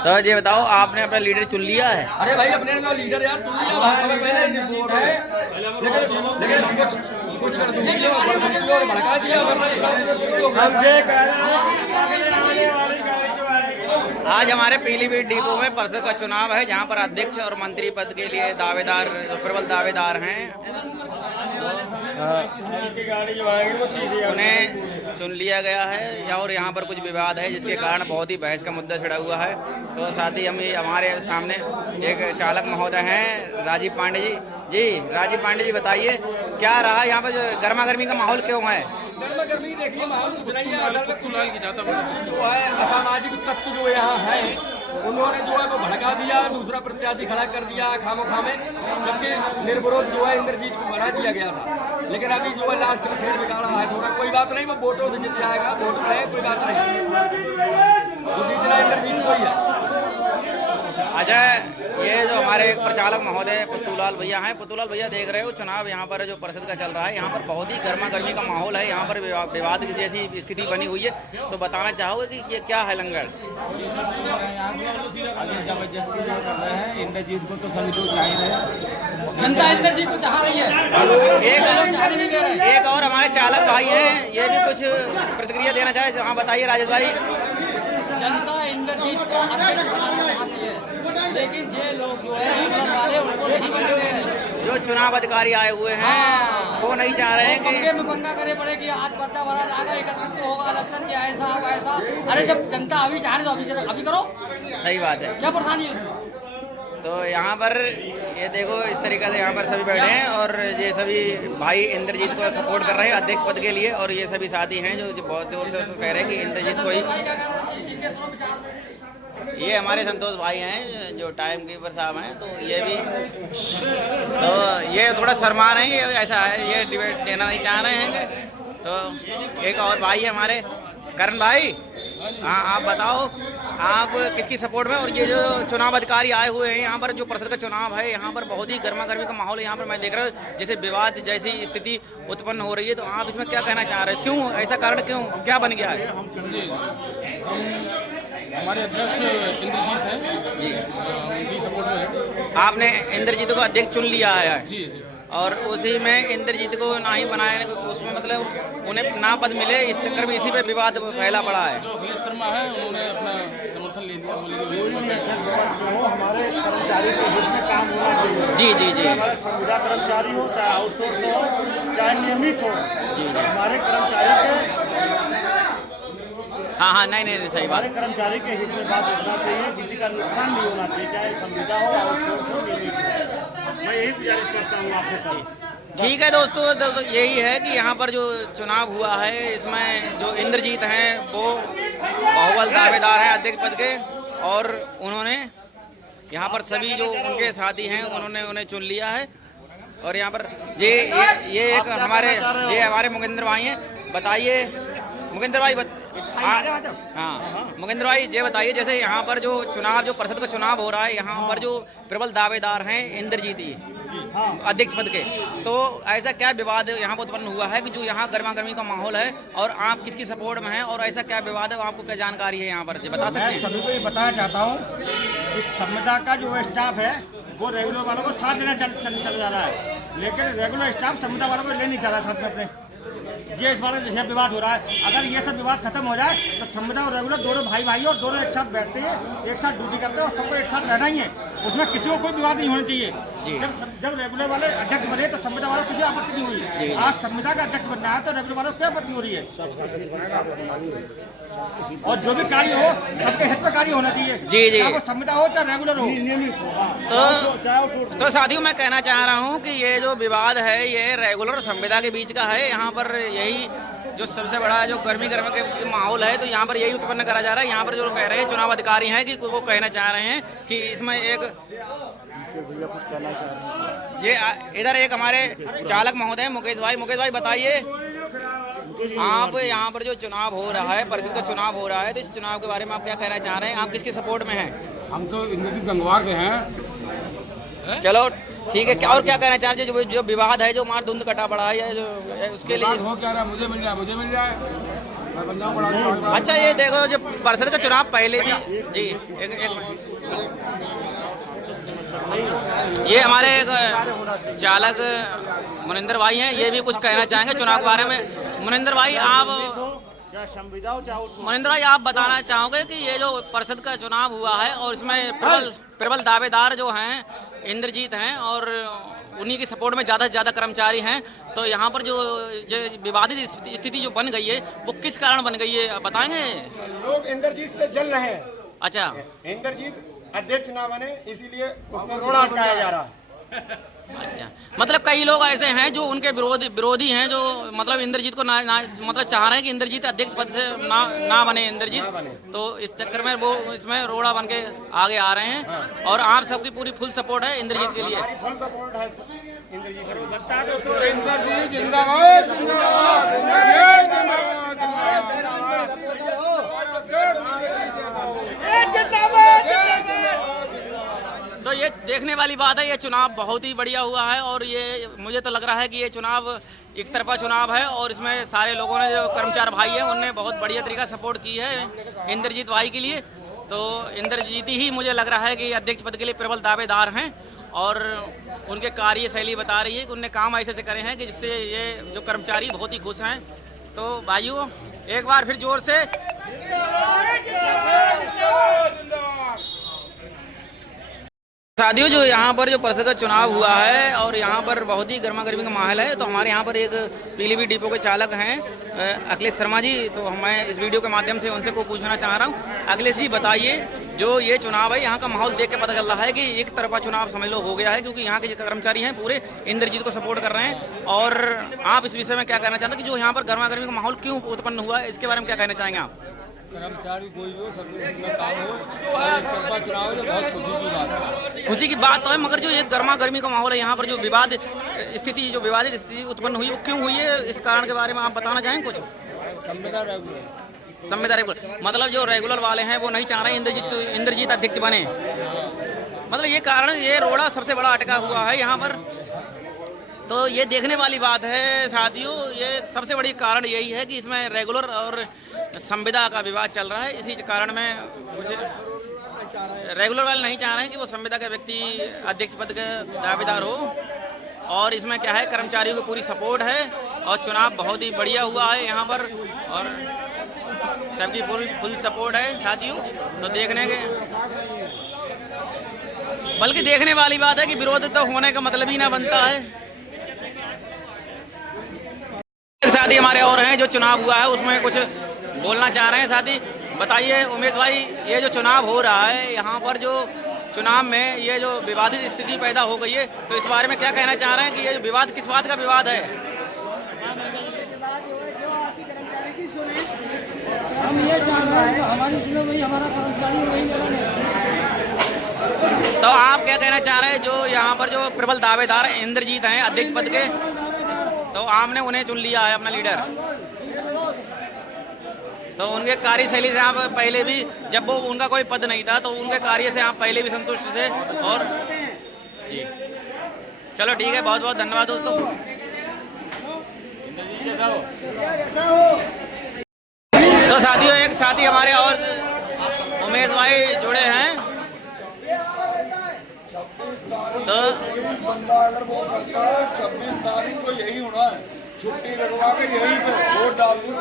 तो ये बताओ, आपने अपना लीडर चुन लिया है? अरे भाई अपने लीडर यार चुन लिया भाई, पहले रिपोर्ट है, लेकिन कुछ कर दूंगी और भड़का दिया। आज हमारे पीलीभीत डिपो में परिषद का चुनाव है, जहां पर अध्यक्ष और मंत्री पद के लिए दावेदार, प्रबल दावेदार हैं, उन्हें चुन लिया गया है। और यहाँ पर कुछ विवाद है जिसके कारण बहुत ही बहस का मुद्दा छिड़ा हुआ है। तो साथ ही हमारे सामने एक चालक महोदय हैं, राजीव पांडे जी। राजीव पांडे जी, बताइए क्या रहा यहाँ पर, जो गर्मा गर्मी का माहौल क्यों है? गर्मा गर्मी देखिए माहौल कुछ नहीं है, जो है असामाजिक तत्व जो यहाँ है उन्होंने जो है वो भड़का दिया, दूसरा प्रत्याशी खड़ा कर दिया खामोखा में, जबकि निर्विरोध जो है इंद्रजीत को बना दिया गया था। लेकिन अभी जो है लास्ट में खेल बिगाड़ा है थोड़ा, कोई बात नहीं, वो वोटों से जीत जाएगा, वोट रहे कोई बात नहीं, वो जीतना इंद्रजीत को ही है। अच्छा, ये जो हमारे एक प्रचालक महोदय पुत्तूलाल भैया हैं, पुत्तूलाल भैया देख रहे हो चुनाव यहाँ पर जो परिषद का चल रहा है, यहाँ पर बहुत ही गर्मा गर्मी का माहौल है, यहाँ पर विवाद की जैसी स्थिति बनी हुई है, तो बताना चाहोगे कि ये क्या है लंगड़? जबरदस्ती जो कर रहे हैं इंद्रजीत को, तो सभी लोग चाह रहे हैं, जनता इंद्रजीत को चाह रही है। एक और हमारे चालक भाई हैं, ये भी कुछ प्रतिक्रिया देना चाहे, हाँ बताइए राजेश भाई। जनता इंद्रजीत को अध्यक्ष बनाना चाहती है, लेकिन ये लोग जो है रेगुलर वाले उनको नहीं बनने दे रहे। जो चुनाव अधिकारी आए हुए हैं वो नहीं चाह रहे हैं कि में पंगा करे पड़े कि आज पर्चा भरा जाएगा, 31 को होगा इलेक्शन, क्या ऐसा ऐसा। अरे जब जनता अभी चाह रही तो अभी करो। सही बात है, क्या परेशानी है? तो यहाँ पर ये देखो इस तरीके से यहाँ पर सभी बैठे हैं और ये सभी भाई इंद्रजीत को सपोर्ट कर रहे हैं अध्यक्ष पद के लिए, और ये सभी साथी हैं जो बहुत जोर से कह रहे हैं कि इंद्रजीत को ही। ये हमारे संतोष भाई हैं जो टाइम कीपर साहब हैं, तो ये भी, तो ये थोड़ा शर्मा रहे हैं, ये ऐसा है, ये डिबेट देना नहीं चाह रहे हैं। तो एक और भाई है हमारे करण भाई, हाँ आप बताओ आप किसकी सपोर्ट में? और ये जो चुनाव अधिकारी आए हुए हैं यहाँ पर, जो परिषद का चुनाव है, यहाँ पर बहुत ही गर्मा गर्मी का माहौल है, यहाँ पर मैं देख रहा हूँ जैसे विवाद जैसी स्थिति उत्पन्न हो रही है, तो आप इसमें क्या कहना चाह रहे हैं? क्यों ऐसा कारण, क्यों क्या बन गया है? हमारे अध्यक्ष इंद्रजीत हैं जी, उनकी सपोर्ट में है। आपने इंद्रजीत को अध्यक्ष चुन लिया है जी, और उसी में इंद्रजीत को ना ही बनाए, उसमें मतलब उन्हें ना पद मिले, इस चक्कर में इसी पे विवाद फैला पड़ा है। जो अखिलेश शर्मा है उन्होंने अपना समर्थन ले दिया, बोले हमारे कर्मचारी के हित में काम होना चाहिए। जी जी जी, हमारे संविदा कर्मचारी हो, चाहे आउटसोर्स हो, चाहे नियमित हो, हमारे कर्मचारी के, हाँ नहीं सही बात, हमारे कर्मचारी के हित में बात होना चाहिए, किसी का नुकसान नहीं होना चाहिए, चाहे संविदा हो, आउटसोर्स हो, नियमित हो। मैं यही गुजारिश करता हूँ आपसे सर। ठीक है दोस्तों, तो यही है कि यहाँ पर जो चुनाव हुआ है, इसमें जो इंद्रजीत हैं वो बाहुबल दावेदार हैं अध्यक्ष पद के, और उन्होंने यहाँ पर सभी जो उनके साथी हैं उन्हें चुन लिया है। और यहाँ पर ये एक हमारे मुकेंद्र भाई हैं, बताइए मुकेंद्र भाई हाँ मुकेंद्र भाई ये बताइए, जैसे यहाँ पर जो परिषद का चुनाव हो रहा है, यहाँ पर जो प्रबल दावेदार हैं इंद्रजीत जी अध्यक्ष पद के, तो ऐसा क्या विवाद यहाँ पर उत्पन्न हुआ है कि जो यहाँ गर्मा गर्मी का माहौल है, और आप किसकी सपोर्ट में हैं, और ऐसा क्या विवाद है, आपको क्या जानकारी है यहाँ पर बता सकते हैं? सभी को ये बताना चाहता हूँ, इस संविदा का जो स्टाफ है वो रेगुलर वालों को साथ देना चल जा रहा है, लेकिन रेगुलर स्टाफ संविदा वालों को ले नहीं जा रहा साथ में अपने। ये इस बार यह विवाद हो रहा है, अगर ये सब विवाद खत्म हो जाए तो संविदा और रेगुलर दोनों भाई और दोनों एक साथ बैठते हैं, एक साथ ड्यूटी करते हैं और सबको एक साथ रहना ही है, उसमें किसी को कोई विवाद नहीं होना चाहिए। जब रेगुलर वाले अध्यक्ष बने तो संविदा वालों को किसी आपत्ति नहीं हुई, आज संविदा का अध्यक्ष बनना है तो रेगुलर वालों को क्या आपत्ति हो रही है? और जो भी कार्य हो सबके हित में कार्य होना चाहिए, जी वो संविदा हो चाहे रेगुलर हो। तो साथियों मैं कहना चाह रहा हूँ कि ये जो विवाद है ये रेगुलर और संविदा के बीच का है। यहाँ पर यही जो सबसे बड़ा जो गर्मी के माहौल है, तो यहाँ पर यही उत्पन्न करा जा रहा है। यहाँ पर जो कह रहे हैं चुनाव अधिकारी हैं कि वो कहना चाह रहे हैं कि इसमें एक ये इधर एक हमारे चालक महोदय मुकेश भाई बताइए, आप यहाँ पर जो चुनाव हो रहा है, परिषद का चुनाव हो रहा है, तो इस चुनाव के बारे में आप क्या कहना चाह रहे हैं? आप किसके सपोर्ट में हैं? हम तो इंद्रजीत गंगवार के हैं। चलो ठीक है, क्या और क्या कहना चाह रहे हैं? जो विवाद है, जो मार धुंध कटा पड़ा है, या जो उसके लिए हो क्या रहा, मुझे मिल जाए मैं बन जाऊँ बड़ा। अच्छा, ये देखो जो परिषद का चुनाव पहले भी जी एक ये हमारे एक चालक मुनिंदर भाई हैं, ये भी कुछ कहना चाहेंगे चुनाव के बारे में। मुनिंदर भाई, मुनिंदर भाई, आप बताना चाहोगे कि ये जो परिषद का चुनाव हुआ है और इसमें प्रबल दावेदार जो हैं इंद्रजीत हैं और उन्हीं की सपोर्ट में ज़्यादा से ज़्यादा कर्मचारी हैं, तो यहाँ पर जो विवादित स्थिति जो बन गई है वो किस कारण बन गई है, आप बताएंगे? लोग इंद्रजीत से जल रहे हैं। अच्छा, इंद्रजीत अध्यक्ष ना बने इसीलिए उसमें रोड़ा अटकाया जा रहा है। अच्छा, मतलब कई लोग ऐसे हैं जो उनके विरोधी हैं, जो मतलब इंद्रजीत को मतलब चाह रहे हैं कि इंद्रजीत अध्यक्ष पद से ना बने इंद्रजीत, तो इस चक्कर में वो इसमें रोड़ा बन के आगे आ रहे हैं। हाँ। और आप सबकी पूरी फुल सपोर्ट है इंद्रजीत के लिए? फुल सपोर्ट है इंद्रजीत। इंद्रजीत जिंदाबाद, तो ये देखने वाली बात है, ये चुनाव बहुत ही बढ़िया हुआ है और ये मुझे तो लग रहा है कि ये चुनाव एक तरफा चुनाव है और इसमें सारे लोगों ने, जो कर्मचारी भाई हैं, उनने बहुत बढ़िया तरीका सपोर्ट की है इंद्रजीत भाई के लिए। तो इंद्रजीत ही मुझे लग रहा है कि अध्यक्ष पद के लिए प्रबल दावेदार हैं और उनके कार्यशैली बता रही है कि उनने काम ऐसे से करे हैं कि जिससे ये जो कर्मचारी बहुत ही खुश हैं। तो भाइयों, एक बार फिर जोर से साथियों, जो यहाँ पर जो परिषद का चुनाव हुआ है और यहाँ पर बहुत ही गर्मा गर्मी का माहौल है, तो हमारे यहाँ पर एक पीलीभीत डिपो के चालक हैं अखिलेश शर्मा जी, तो मैं इस वीडियो के माध्यम से उनसे को पूछना चाह रहा हूँ। अखिलेश जी, बताइए, जो ये चुनाव है यहाँ का माहौल देख के पता चल रहा है कि एक तरफा चुनाव समझ लो हो गया है, क्योंकि यहाँ के जो कर्मचारी हैं पूरे इंद्रजीत को सपोर्ट कर रहे हैं। और आप इस विषय में क्या कहना चाहते हैं कि जो यहाँ पर गर्मा गर्मी का माहौल क्यों उत्पन्न हुआ है, इसके बारे में क्या कहना चाहेंगे आप? कर्मचारी कोई हो, सब में काम हो और एक तरफा चुनाव है, बहुत खुशी की बात है। खुशी की बात तो है, मगर जो ये गर्मा गर्मी का माहौल है यहाँ पर, जो विवादित स्थिति उत्पन्न हुई, वो क्यों हुई है, इस कारण के बारे में आप बताना चाहेंगे कुछ? संविदा रेगुलर मतलब जो रेगुलर वाले हैं वो नहीं चाह रहे इंद्रजीत अध्यक्ष बने, मतलब ये कारण, ये रोड़ा सबसे बड़ा अटका हुआ है यहाँ पर। तो ये देखने वाली बात है साथियों, ये सबसे बड़ी कारण यही है कि इसमें रेगुलर और संविदा का विवाद चल रहा है। इसी कारण में कुछ रेगुलर वाले नहीं चाह रहे हैं कि वो संविदा का व्यक्ति अध्यक्ष पद का दावेदार हो, और इसमें क्या है, कर्मचारियों को पूरी सपोर्ट है और चुनाव बहुत ही बढ़िया हुआ है यहाँ पर और सबकी पूरी फुल सपोर्ट है साथियों। तो बल्कि देखने वाली बात है कि विरोध तो होने का मतलब ही ना बनता है। साथी हमारे और हैं जो चुनाव हुआ है उसमें कुछ बोलना चाह रहे हैं। साथी बताइए उमेश भाई, ये जो चुनाव हो रहा है यहाँ पर, जो चुनाव में ये जो विवादित स्थिति पैदा हो गई है, तो इस बारे में क्या कहना चाह रहे हैं कि ये जो विवाद किस बात का विवाद है? हम ये चाह रहे हैं हमारी सुनो वही हमारा कर्मचारी वही। तो आप क्या कहना चाह रहे हैं, जो यहाँ पर जो प्रबल दावेदार इंद्रजीत हैं अध्यक्ष पद के, तो आपने उन्हें चुन लिया है अपना लीडर, तो उनके कार्यशैली से आप पहले भी, जब वो उनका कोई पद नहीं था तो उनके कार्य से आप पहले भी संतुष्ट थे? और जी चलो ठीक है, बहुत बहुत धन्यवाद दोस्तों। तो साथियों, एक साथी हमारे और उमेश भाई जुड़े हैं। तो अगर वो करता है 26 तारीख को यही होना है, छुट्टी लगवा के यहीं पे वोट डाल दूं।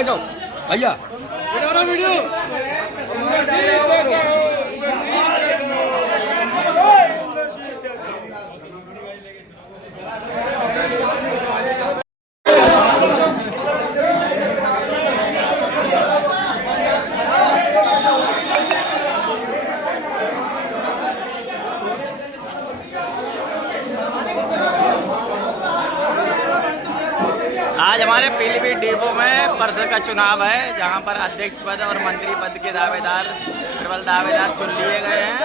आगे जाओ भैया वीडियो आज हमारे पीलीभीत डिपो में परिषद का चुनाव है, जहां पर अध्यक्ष पद और मंत्री पद के दावेदार प्रबल दावेदार चुन लिए गए हैं।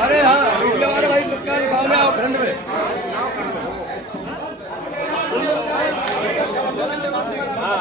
अरे हाँ मीडिया वाले भाई तत्काल सामने आओ फ्रंट में। हाँ